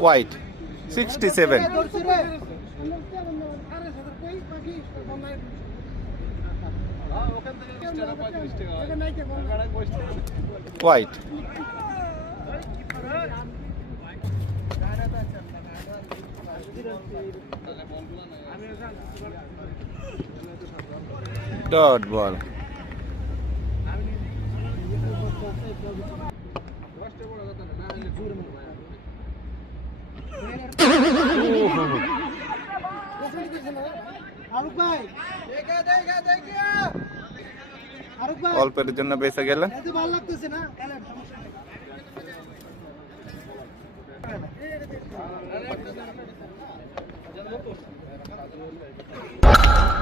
White 67 white dot ball অল্পের জন্য বেঁচে গেলেন।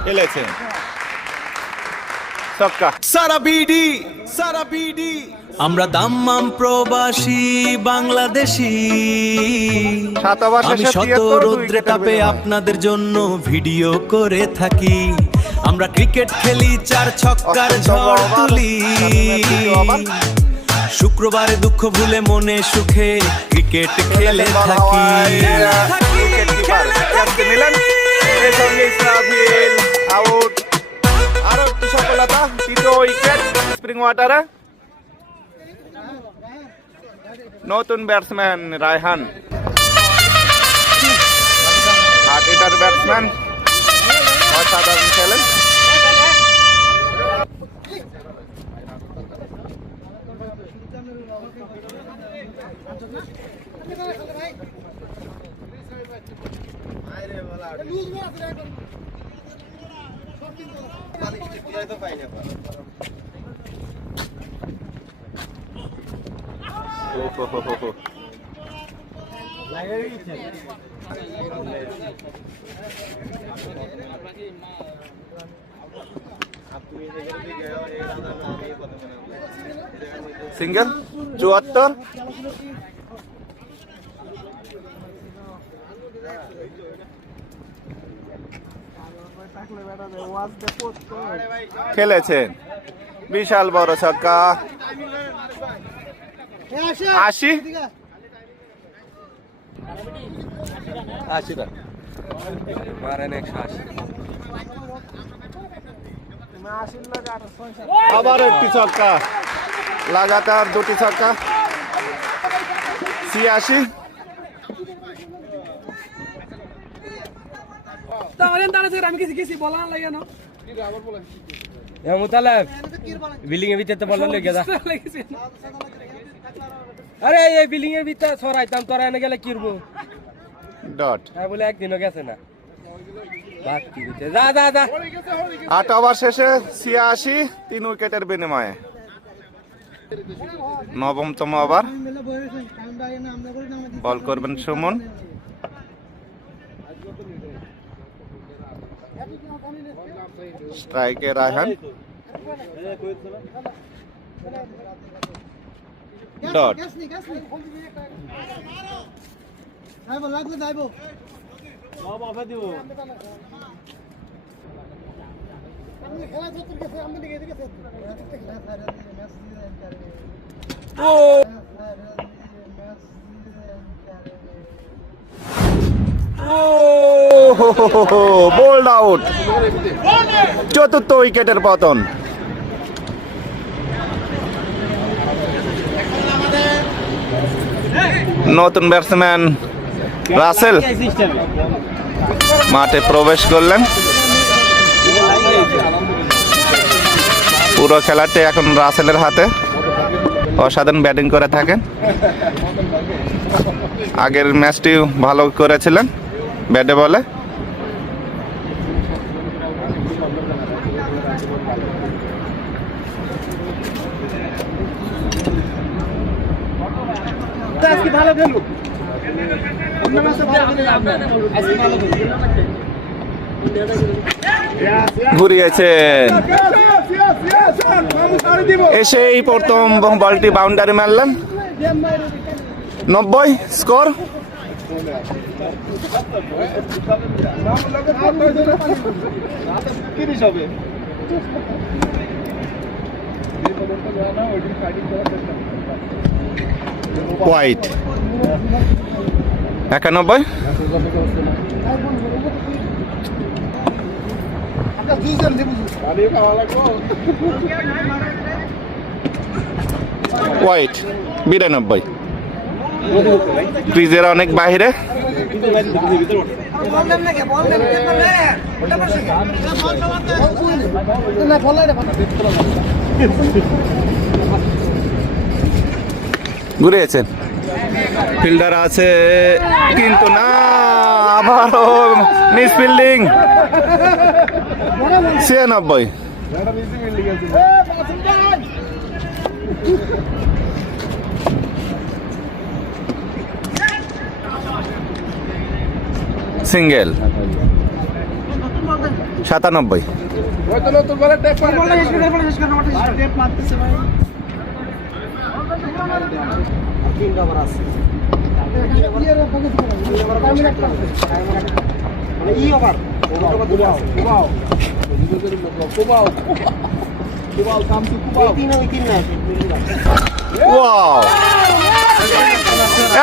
খেলেছেন ছক্কা। সারা বিডি আমরা দাম্মাম প্রবাসী বাংলাদেশি, আমি শত রৌদ্রে তাপে আপনাদের জন্য ভিডিও করে থাকি। আমরা ক্রিকেট খেলি, 4 ছক্কার ঝড় তুলি। শুক্রবারে দুঃখ ভুলে মনে সুখে ক্রিকেট খেলে থাকি। আউট। আরো একটি সফলতা, 3টো উইকেট স্প্রিং ওয়াটারে। নতুন batsman Raihan, hard hitter batsman, অসাধারণ খেলেন। সিঙ্গেল 74। খেলেছেন বিশাল বড় ছক্কা। 80 আবার একটি ছক্কা, লাগাতার 2টি ছক্কা। 86 বিল্ডিং এর ভিতরে বলার লেগে যা। আরে এই বিল্ডিং এর ভিতরে সরাইতাম, তোরা এনে গেলে কিরবো ডট। হ্যাঁ বলে একদিনও গেছে না। যা যা যা 8 ওভার শেষে 86, 3 উইকেটের বিনিময়ে। নবমতম ওভার, বল করবেন সুমন। স্ট্রাইকে রায়হান, ডট। বোল্ড আউট, 4র্থ উইকেটের পতন। নতুন ব্যাটসম্যান রাসেল মাঠে প্রবেশ করলেন। পুরো খেলাটি এখন রাসেলের হাতে। অসাধারণ ব্যাটিং করে থাকেন। আগের ম্যাচটি ভালো করেছিলেন ব্যাটে বলে। ঘুরিয়েছেন, এসেই প্রথম বলটি বাউন্ডারি মারলেন। 90 স্কোর। হোয়াইট 91 হোয়াইট 92 ক্রিজের অনেক বাইরে। ঘুরিয়েছেন, ফিল্ডার আছে কিন্তু না, আবারও miss fielding. 96 single 97 wow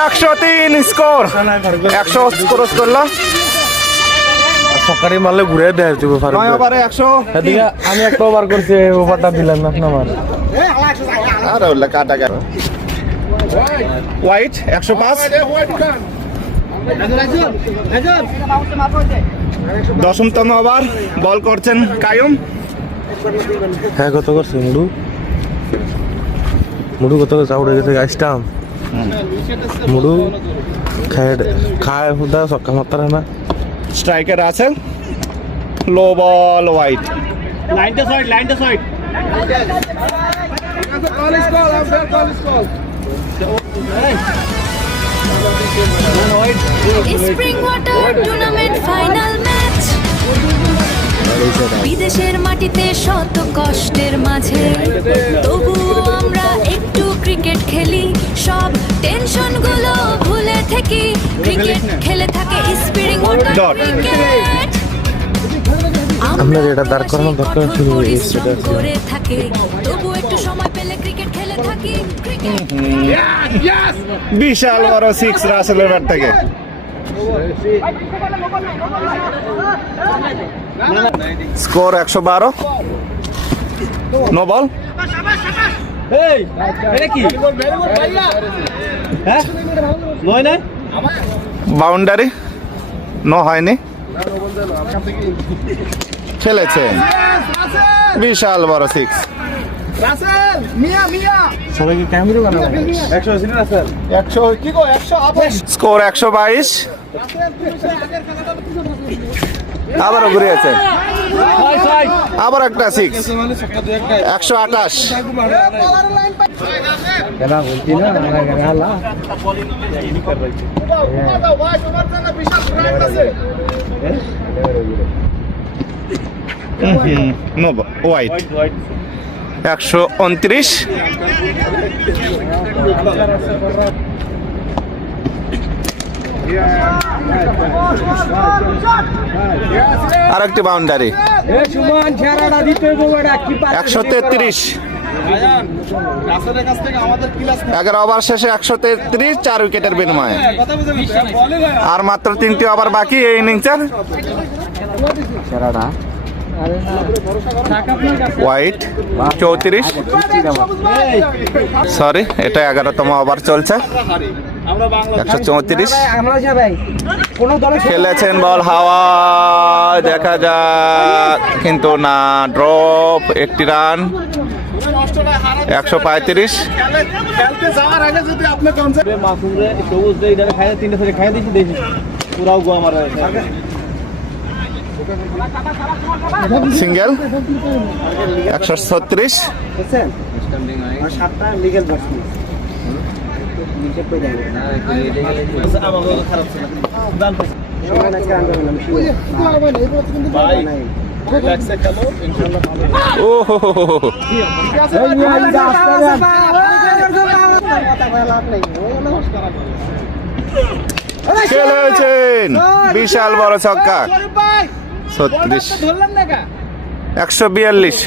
103 score, 100 score করলো। সকালে মারলে ঘুরে দেয় যাবে ফারুক ভাই। ওভারে 100। এদিকে আমি একটা ওভার করছি, ওভারটা দিলাম না আমার। আর ওলা কাটা গেল। হোয়াইট 105। দশমতম ওভার, বল করছেন কায়ুম। হ্যাঁ কত করছে মুডু? মুডু কত করছে? উড়ে গেছে গাছটাম মুডু খায় হুদা সক্কা মারতে না। স্ট্রাইকার আছে, low ball wide. Spring water tournament final match, বিদেশের মাটিতে শত কষ্টের মাঝে তবুও আমরা একটু ক্রিকেট খেলি, সব টেনশন গুলো ভুলে থাকি, ক্রিকেট খেলে থাকে স্প্রিং ওয়াটার Dot. ক্রিকেট। আপনার এটা দাঁড় করানো দরকার ছিল, এই সেটা আছে। করে থাকে তবু একটু সময় পেলে ক্রিকেট খেলে থাকি, ক্রিকেট বিশাল বড় 6 রাসেলের ব্যাট থেকে। Score 112, no ball. Boundary no হয়নি, খেলেছেন বিশাল বড় 6। সবাইকে ক্যামেরা বানাবো 180 না স্যার? স্কোর 122। আবারও ঘুরিয়েছে, আবার একটা 6, 128। No wide 129। আরেকটি বাউন্ডারি 133। 11 ওভার শেষে 133, 4 উইকেটের বিনিময়ে। আর মাত্র 3টি ওভার বাকি এই ইনিংসের। হোয়াইট 34, সরি এটা 11তম ওভার চলছে। 134 খেলেছেন, বল হাওয়া, দেখা যাক কিন্তু না, ড্রপ, 1টি রান। 135। সিঙ্গেল 136। খেলেছেন বিশাল বড় ছক্কা। 36, 142।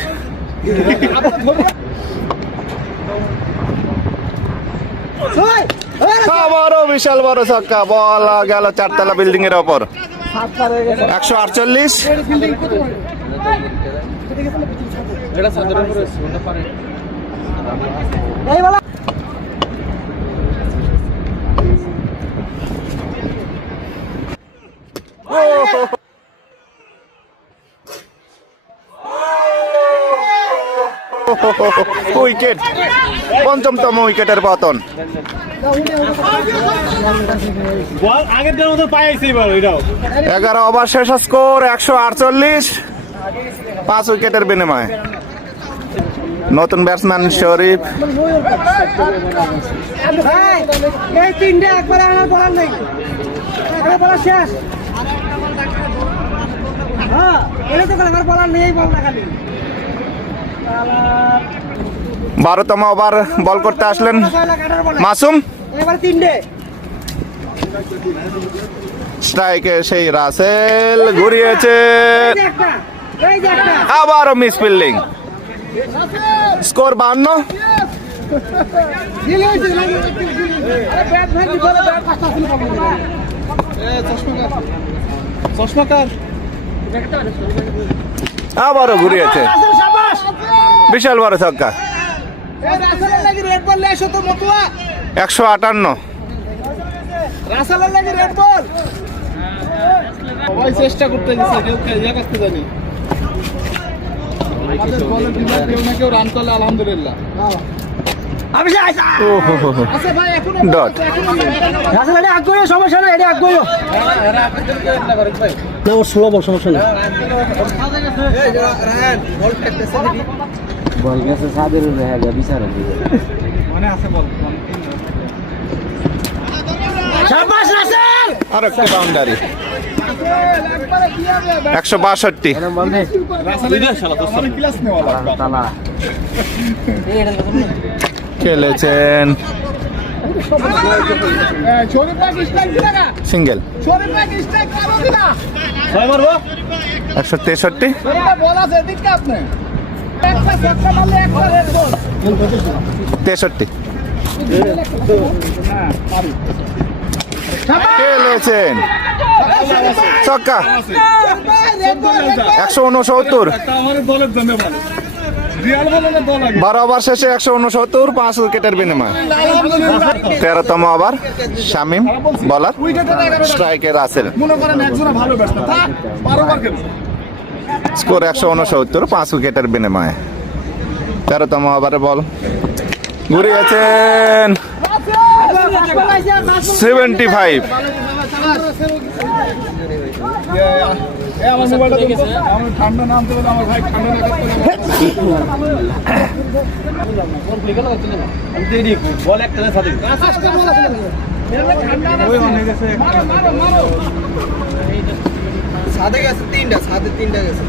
বিশাল বড় ছক্কা, বল গেল 4 তলা বিল্ডিং এর ওপর। 148। এটা সাধারণ করে শুনতে পারে উইকেট, পঞ্চমতম উইকেটের পতন। বল আগের দিনের মতো পাইছি বল এটাও 11 ওভার শেষ, স্কোর 148, 5 উইকেটের বিনিময়ে। নতুন ব্যাটসম্যান শরীফ। এই তিনটে একবারে আমার বলার নেই, আমার বলা শেষ। হ্যাঁ এটা তো আমার বলার নেই, বল না খালি। 12তম ওভার বল করতে আসলেন মাসুম। এবার তিনটে স্ট্রাইকে সেই রাসেল ঘুরিয়েছে, একটা, এই যে একটা আবারও মিস ফিল্ডিং। স্কোর 52। দিলে হয়েছে। আরে ব্যাট ভাই কি বলে, ব্যাট পাঁচটা ছিল পাবো না। চশমাকার আবারও ঘুরিয়েছে, শাবাশ, বিশাল বড় ছক্কা। এই রাসেলের লাগি রেড বল লেছো তো মতুয়া, 158। রাসেলের লাগি রেড বল। সবাই চেষ্টা করতে গেছে, কেউ খেয়ে করতে জানি আমাদের বলের বিভাগ কেউ না কেউ রান করলে আলহামদুলিল্লাহ। আমি আচ্ছা ভাই এখন ডট। রাসেল এটা আগুয়ে সমস্যা না, এটা আগুয়ে না, ওর স্লো বল সমস্যা না। বল গেছে সাধারণ হয়ে গেছে বিচারে মানে আছে বল শাবাশ রাসেল, আর একটা বাউন্ডারি। 162। মানে আমার ক্লাস নেওয়া লাগবে। তালা খেলেছেন শরীফ ভাই স্ট্রাইক দিলা না, সিঙ্গেল। শরীফ ভাই স্ট্রাইক মারো দিলা, ছয় মারবো 163। শরীফ ভাই বল আছে দিকে আপনি একটা ছক্কা মারলে একটা রেড বল। 63। খেলেছেন ছক্কা। 169। একটা আমার দলের জন্য ভালো, রিয়াল বলের দল আগে 12 ওভার শেষে 169, 5 উইকেটের বিনিময়। 13তম ওভার শামিম বলার, স্ট্রাইকে রাসেল। মনে করেন একজন ভালো ব্যাটসম্যান থাক বারবার খেলছে। স্কোর 169, 5 উইকেটের বিনিময়ে। 13তম ওভারে বল ঘুরিয়েছেন 75। আমার মোবাইলটা দেখো, আমার ঠান্ডা নামতে বলে আমার ভাই ঠান্ডা না করতে বল একটা সাথে ওই অনেক গেছে সাদে গেছে তিনটা, সাদে তিনটা গেছে।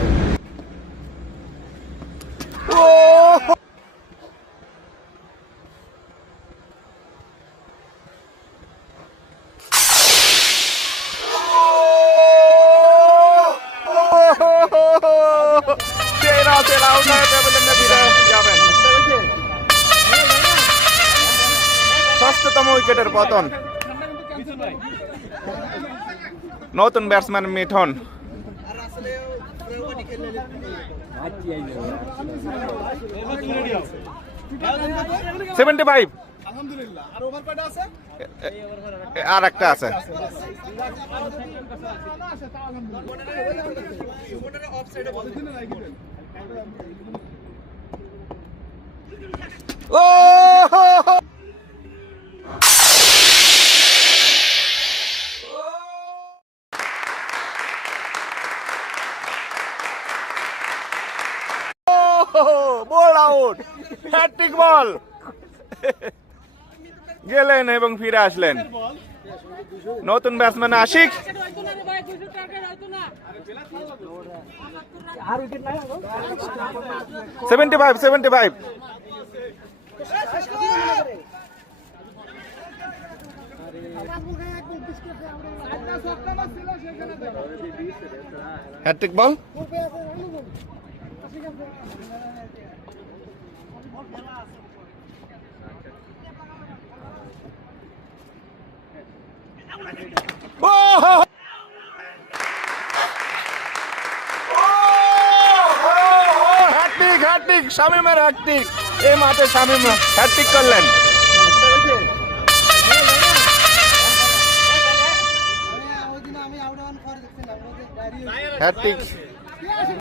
ষষ্ঠতম উইকেটের পতন। নতুন ব্যাটসম্যান মিঠন। 75। আলহামদুলিল্লাহ। আর ওভার কয়টা আছে? আর একটা আছে। ও বল আউট, হ্যাট্রিক বল। গেলেন এবং ফিরে আসলেন নতুন ব্যাটসম্যান আশিক। 75। হ্যাট্রিক বল। হ্যাটট্রিক হ্যাটট্রিক শামিমের হ্যাটট্রিক এই মাঠে শামিম হ্যাটট্রিক করলেন ওই দিন আমি আউট অন ফর দেখছিলাম হ্যাটট্রিক